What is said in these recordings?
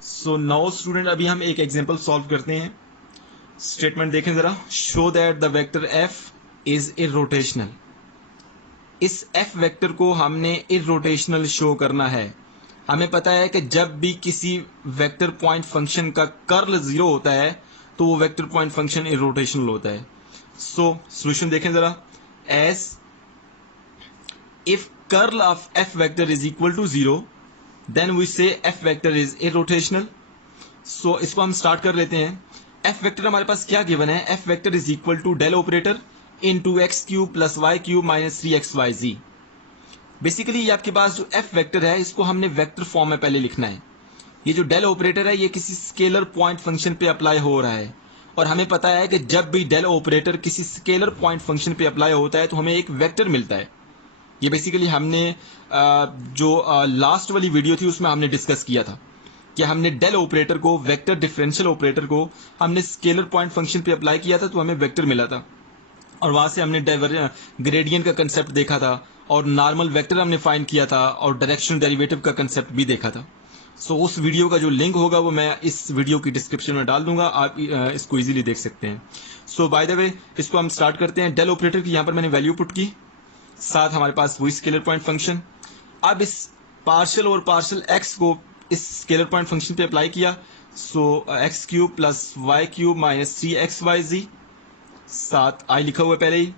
So now student, अभी हम एक एग्जांपल सॉल्व करते हैं। स्टेटमेंट देखें जरा। Show that the vector F is irrotational. इस एफ वेक्टर को हमने इर्रोटेशनल शो करना है। हमें पता है कि जब भी किसी वेक्टर पॉइंट फंक्शन का कर्ल 0 होता है तो वो वेक्टर पॉइंट फंक्शन इर्रोटेशनल होता है। सो सॉल्यूशन देखें जरा। As if curl of F vector is equal to 0 then we say F vector is irrotational. So इसको हम स्टार्ट कर लेते हैं। एफ वेक्टर हमारे पास क्या गिवन है? F vector is equal to del operator into x cube plus y cube minus 3xyz। Basically ये आपके पास जो एफ वेक्टर है इसको हमने वेक्टर फॉर्म में पहले लिखना है। ये जो डेल ऑपरेटर है ये किसी स्केलर पॉइंट फंक्शन पे अप्लाई हो रहा है और हमें पता है कि जब भी डेल ऑपरेटर किसी स्केलर पॉइंट फंक्शन पे अप्लाई होता है तो हमें एक वेक्टर मिलता है। ये बेसिकली हमने जो लास्ट वाली वीडियो थी उसमें हमने डिस्कस किया था कि हमने डेल ऑपरेटर को, वेक्टर डिफरेंशियल ऑपरेटर को हमने स्केलर पॉइंट फंक्शन पे अप्लाई किया था तो हमें वेक्टर मिला था और वहां से हमने ग्रेडियंट का कंसेप्ट देखा था और नॉर्मल वेक्टर हमने फाइंड किया था और डायरेक्शनल डेरिवेटिव का कंसेप्ट भी देखा था। सो उस वीडियो का जो लिंक होगा वो मैं इस वीडियो की डिस्क्रिप्शन में डाल दूंगा, आप इसको इजीली देख सकते हैं। सो बाय द वे इसको हम स्टार्ट करते हैं। डेल ऑपरेटर की यहाँ पर मैंने वैल्यू पुट की, साथ हमारे पास वही स्केलर पॉइंट फंक्शन। अब इस पार्शियल और पार्शियल एक्स को इस स्केलर पॉइंट फंक्शन पे अप्लाई किया। So x cube plus y cube minus 3xyz, साथ आई लिखा हुआ है पहले ही।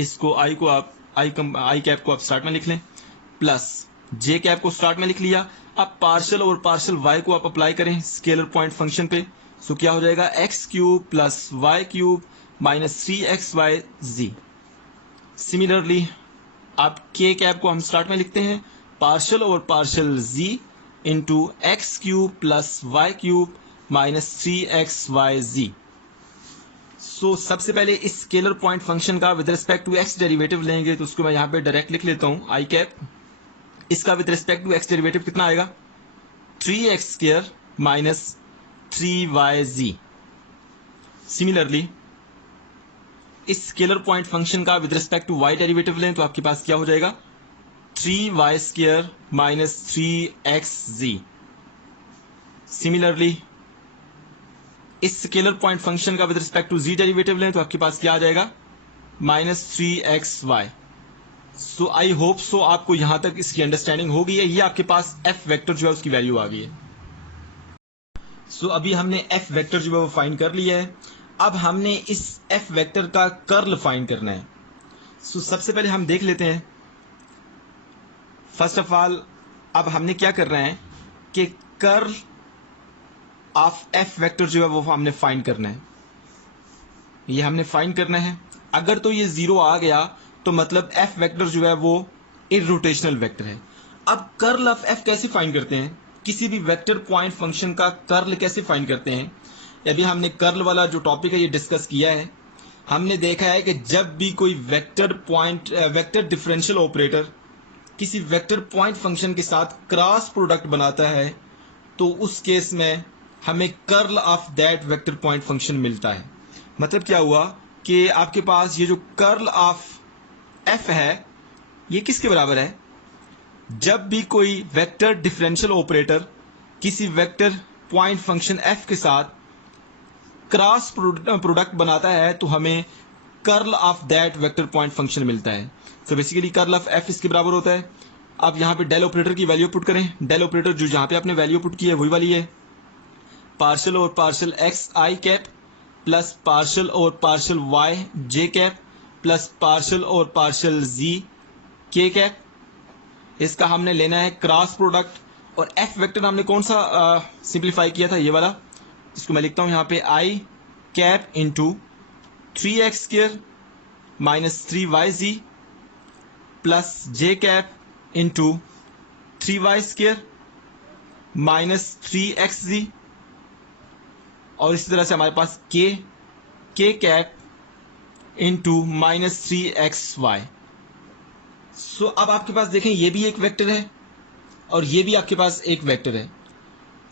इसको आई को आप आई कैप को आप स्टार्ट में लिख लें, प्लस जे कैप को स्टार्ट में लिख लिया। अब पार्शियल और पार्शियल वाई को आप अप्लाई करें स्केलर पॉइंट फंक्शन पे। सो क्या हो जाएगा? X cube plus y cube minus 3xyz। Similarly अब के कैप को हम स्टार्ट में लिखते हैं, पार्शियल और partial z into x cube plus y cube minus 3xyz। So सबसे पहले इस स्केलर पॉइंट फंक्शन का with respect to x derivative लेंगे तो उसको मैं यहां पे डायरेक्ट लिख लेता हूं, आई कैप। इसका with respect to x derivative कितना आएगा? 3x² minus 3yz। सिमिलरली इस स्केलर पॉइंट फंक्शन का with respect to y derivative लें तो आपके पास क्या हो जाएगा? 3y² minus 3xz। सिमिलरली इस स्केलर पॉइंट फंक्शन का with respect to z derivative लें तो आपके पास क्या आ जाएगा? Minus 3xy। So I hope so आपको यहां तक इसकी अंडरस्टैंडिंग हो गई है। ये आपके पास एफ वेक्टर जो है उसकी वैल्यू आ गई है। सो अभी हमने एफ वेक्टर जो है वो फाइंड कर लिया है। अब हमने इस एफ वेक्टर का कर्ल फाइंड करना है। सो सबसे पहले हम देख लेते हैं। फर्स्ट ऑफ ऑल अब हमने क्या कर रहे हैं कि कर्ल ऑफ एफ वेक्टर जो है वो हमने फाइंड करना है। ये हमने फाइंड करना है। अगर तो ये 0 आ गया तो मतलब एफ वेक्टर जो है वो इर्रोटेशनल वेक्टर है। अब कर्ल ऑफ एफ कैसे फाइंड करते हैं? किसी भी वेक्टर पॉइंट फंक्शन का कर्ल कैसे फाइंड करते हैं? अभी हमने कर्ल वाला जो टॉपिक है ये डिस्कस किया है। हमने देखा है कि जब भी कोई वेक्टर डिफरेंशियल ऑपरेटर किसी वेक्टर पॉइंट फंक्शन के साथ क्रॉस प्रोडक्ट बनाता है तो उस केस में हमें curl of that vector point function मिलता है। मतलब क्या हुआ कि आपके पास ये जो कर्ल ऑफ एफ है ये किसके बराबर है? जब भी कोई वेक्टर डिफरेंशियल ऑपरेटर किसी वेक्टर पॉइंट फंक्शन एफ के साथ क्रॉस प्रोडक्ट बनाता है तो हमें curl of that vector point function मिलता है। तो बेसिकली कर्ल ऑफ एफ इसके बराबर होता है। अब यहां पे डेल ऑपरेटर की वैल्यू पुट करें। डेल ऑपरेटर जो यहां पे आपने वैल्यू पुट की है वही वाली है, पार्शियल और पार्शियल एक्स आई कैप प्लस पार्शियल और पार्शियल वाई जे कैप प्लस पार्शियल और पार्शियल जी के कैप। इसका हमने लेना है क्रॉस प्रोडक्ट और एफ वेक्टर हमने कौन सा सिंप्लीफाई किया था? ये वाला। इसको मैं लिखता हूं यहां पे i cap into 3x² minus 3yz plus j cap into 3y² minus 3xz और इसी तरह से हमारे पास के कैप इंटू माइनस 3xy। सो अब आपके पास देखें ये भी एक वेक्टर है और ये भी आपके पास एक वेक्टर है।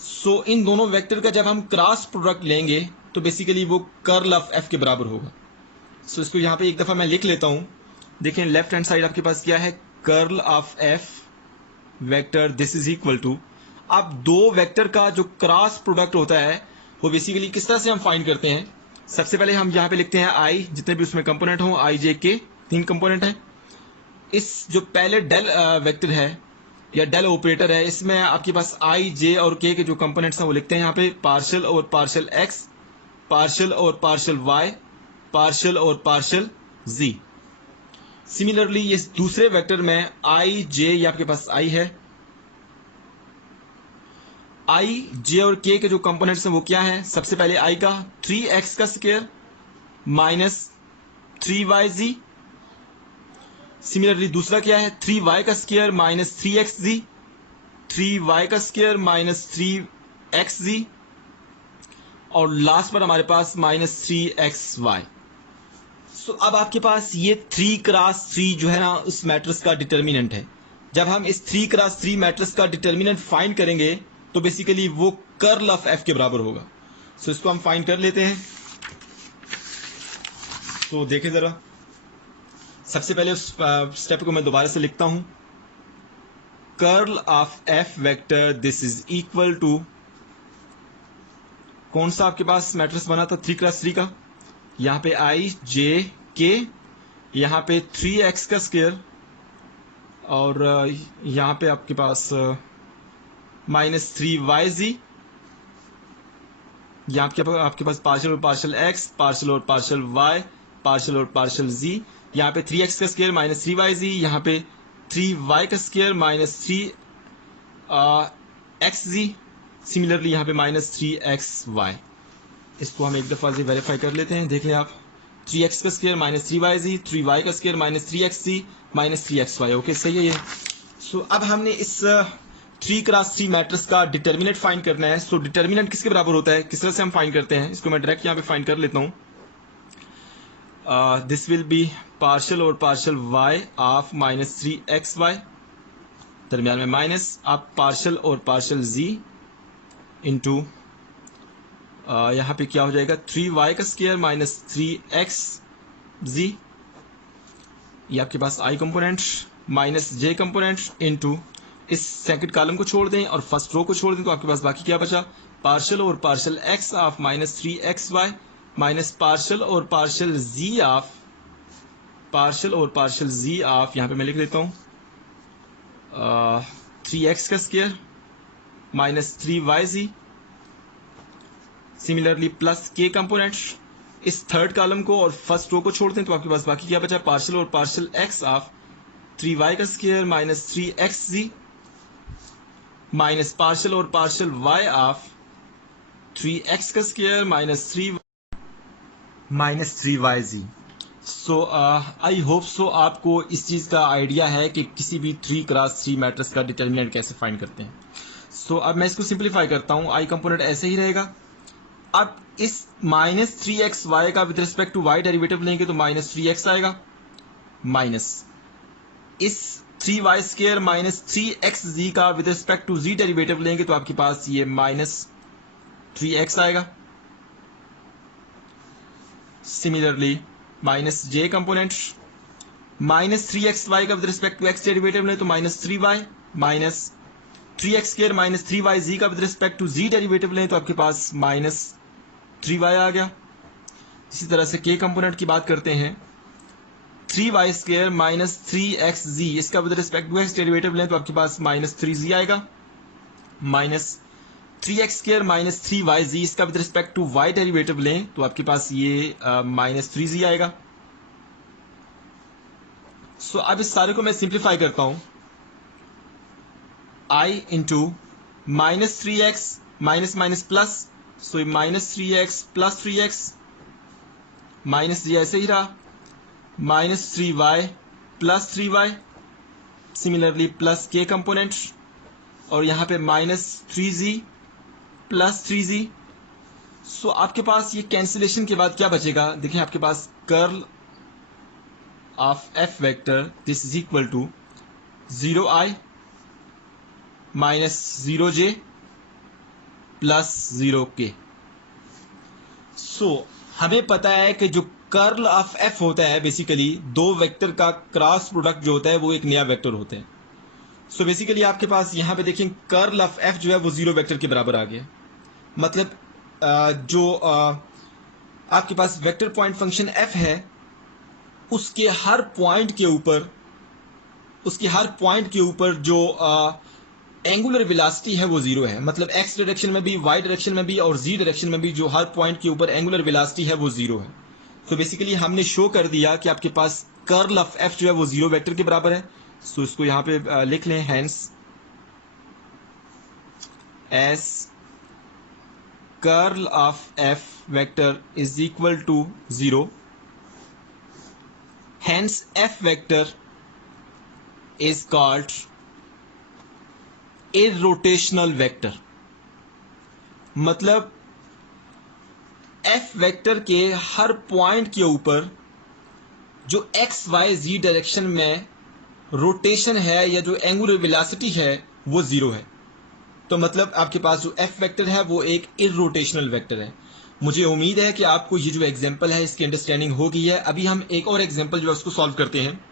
सो इन दोनों वेक्टर का जब हम क्रॉस प्रोडक्ट लेंगे तो बेसिकली वो कर्ल ऑफ एफ के बराबर होगा। सो इसको यहां पे एक दफा मैं लिख लेता हूं। देखें लेफ्ट हैंड साइड आपके पास क्या है? Curl of F vector this is equal to, अब दो वेक्टर का जो क्रॉस प्रोडक्ट होता है वो बेसिकली किस तरह से हम फाइंड करते हैं? सबसे पहले हम यहाँ पे लिखते हैं आई, जितने भी उसमें कंपोनेंट हो, आई जे के, 3 कंपोनेंट है। इस जो पहले डेल वेक्टर है या डेल ऑपरेटर है, इसमें आपके पास आई जे और के जो कंपोनेंट्स हैं वो लिखते हैं यहाँ पे पार्शियल और पार्शियल एक्स, पार्शियल और पार्शियल वाई, पार्शियल और पार्शियल जी। सिमिलरली ये दूसरे वेक्टर में आई जे, ये आपके पास आई है, आई जे और के जो कंपोनेंट्स हैं वो क्या है? सबसे पहले आई का 3x का स्क्वायर माइनस 3yz। सिमिलरली दूसरा क्या है? 3y का स्क्वायर माइनस 3xz, 3y का स्क्वायर माइनस 3xz, और लास्ट पर हमारे पास माइनस 3xy। सो अब आपके पास ये 3x3 जो है ना उस मैट्रिक्स का डिटर्मिनेंट है। जब हम इस 3x3 मैट्रिक्स का डिटर्मिनेंट फाइंड करेंगे तो बेसिकली वो कर्ल ऑफ एफ के बराबर होगा। सो इसको हम फाइंड कर लेते हैं। तो देखें जरा, सबसे पहले उस स्टेप को मैं दोबारा से लिखता हूं। Curl of F vector this is equal to, कौन सा आपके पास मैट्रिक्स बना था 3x3 का? यहां पे आई जे के, यहां पे 3x का स्क्वायर, और यहां पे आपके पास माइनस 3yz। यहाँ आपके पास पार्शियल और पार्शियल एक्स, पार्शियल और पार्शियल वाई, पार्शियल और पार्शियल जी। यहाँ पे 3x का स्क्वायर माइनस 3yz, यहाँ पे 3y का स्क्वायर माइनस 3xz। सिमिलरली यहाँ पे माइनस 3xy। इसको हम एक दफा से वेरीफाई कर लेते हैं, देख लें आप। 3x का स्क्वायर माइनस 3yz, 3y का square minus 3xz, minus 3xy। Okay, सही है ये। सो अब हमने इस 3x3 मैट्रिक्स का डिटर्मिनेंट फाइंड करना है। सो डिटर्मिनेंट किसके बराबर होता है, किस तरह से हम फाइंड करते हैं? इसको मैं डायरेक्ट यहाँ पे फाइंड कर लेता हूँ। दिस विल बी पार्शियल और partial y of minus 3xy, दरमियान में माइनस, आप पार्शियल और पार्शियल z इंटू यहाँ पे क्या हो जाएगा 3y का स्क्वायर माइनस 3xz, ये आपके पास i component minus j component into इस सेकंड कॉलम को छोड़ दें और फर्स्ट रो को छोड़ दें तो आपके पास बाकी क्या बचा? पार्शियल और partial x of minus 3xy minus partial और पार्शियल z ऑफ, पार्शियल और पार्शियल z ऑफ, यहाँ पे मैं लिख लेता हूँ 3x का square minus 3yz। Similarly plus k component इस थर्ड कॉलम को और फर्स्ट रो को छोड़ दें तो आपके पास बाकी क्या बचा? पार्शियल और पार्शियल x ऑफ 3y का square minus 3xz minus partial और पार्शियल y ऑफ 3x का square minus 3yz। So I hope so आपको इस चीज़ का आइडिया है कि किसी भी 3x3 मैट्रिक्स का डिटर्मिनेंट कैसे फाइंड करते हैं। सो अब मैं इसको सिंप्लीफाई करता हूँ। आई कंपोनेंट ऐसे ही रहेगा। अब इस माइनस 3xy का with respect to y derivative लेंगे तो माइनस 3x आएगा, माइनस इस 3y स्क्वायर माइनस 3xz का with respect to z derivative लेंगे तो आपके पास ये माइनस 3x आएगा। Similarly minus j component minus 3xy का with respect to x derivative लें तो minus 3y, minus 3x square minus 3yz का with respect to z derivative लें तो आपके पास माइनस 3y आ गया। इसी तरह से k कंपोनेंट की बात करते हैं, 3y स्क्वायर माइनस 3xz, इसका with respect to x derivative लें तो आपके पास माइनस 3z आएगा, minus 3x square minus 3yz, इसका with respect to y derivative लें तो आपके पास ये माइनस 3z आएगा। सो अब इस सारे को मैं सिंप्लीफाई करता हूं। i into minus 3x minus minus plus, so ये minus 3x plus 3x, minus जी ऐसे ही रहा, minus 3y plus 3y, similarly plus k component, और यहाँ पे माइनस 3z प्लस 3z। सो आपके पास ये कैंसिलेशन के बाद क्या बचेगा? देखिए आपके पास curl of F vector this is equal to 0i minus 0j plus 0k। So हमें पता है कि जो कर्ल ऑफ एफ होता है बेसिकली दो वेक्टर का क्रॉस प्रोडक्ट जो होता है वो एक नया वेक्टर होता है। सो बेसिकली आपके पास यहाँ पे देखें कर्ल ऑफ एफ जो है वो जीरो वेक्टर के बराबर आ गया। मतलब जो आपके पास वेक्टर पॉइंट फंक्शन एफ है उसके हर पॉइंट के ऊपर जो एंगुलर वेलोसिटी है वो जीरो है। मतलब एक्स डायरेक्शन में भी, वाई डायरेक्शन में भी और जी डायरेक्शन में भी जो हर पॉइंट के ऊपर एंगुलर वेलोसिटी है वो जीरो है। तो बेसिकली हमने शो कर दिया कि आपके पास कर्ल ऑफ एफ जो है वो जीरो वेक्टर के बराबर है। सो इसको यहां पे लिख लें, hence S curl of F vector is equal to zero, hence F vector is called irrotational vector. मतलब एफ वेक्टर के हर पॉइंट के ऊपर जो एक्स वाई जी डायरेक्शन में रोटेशन है या जो एंगुलर वेलोसिटी है वो जीरो है। तो मतलब आपके पास जो एफ वेक्टर है वो एक इररोटेशनल वेक्टर है। मुझे उम्मीद है कि आपको ये जो एग्जांपल है इसकी अंडरस्टैंडिंग हो गई है। अभी हम एक और एग्जांपल जो है उसको सॉल्व करते हैं।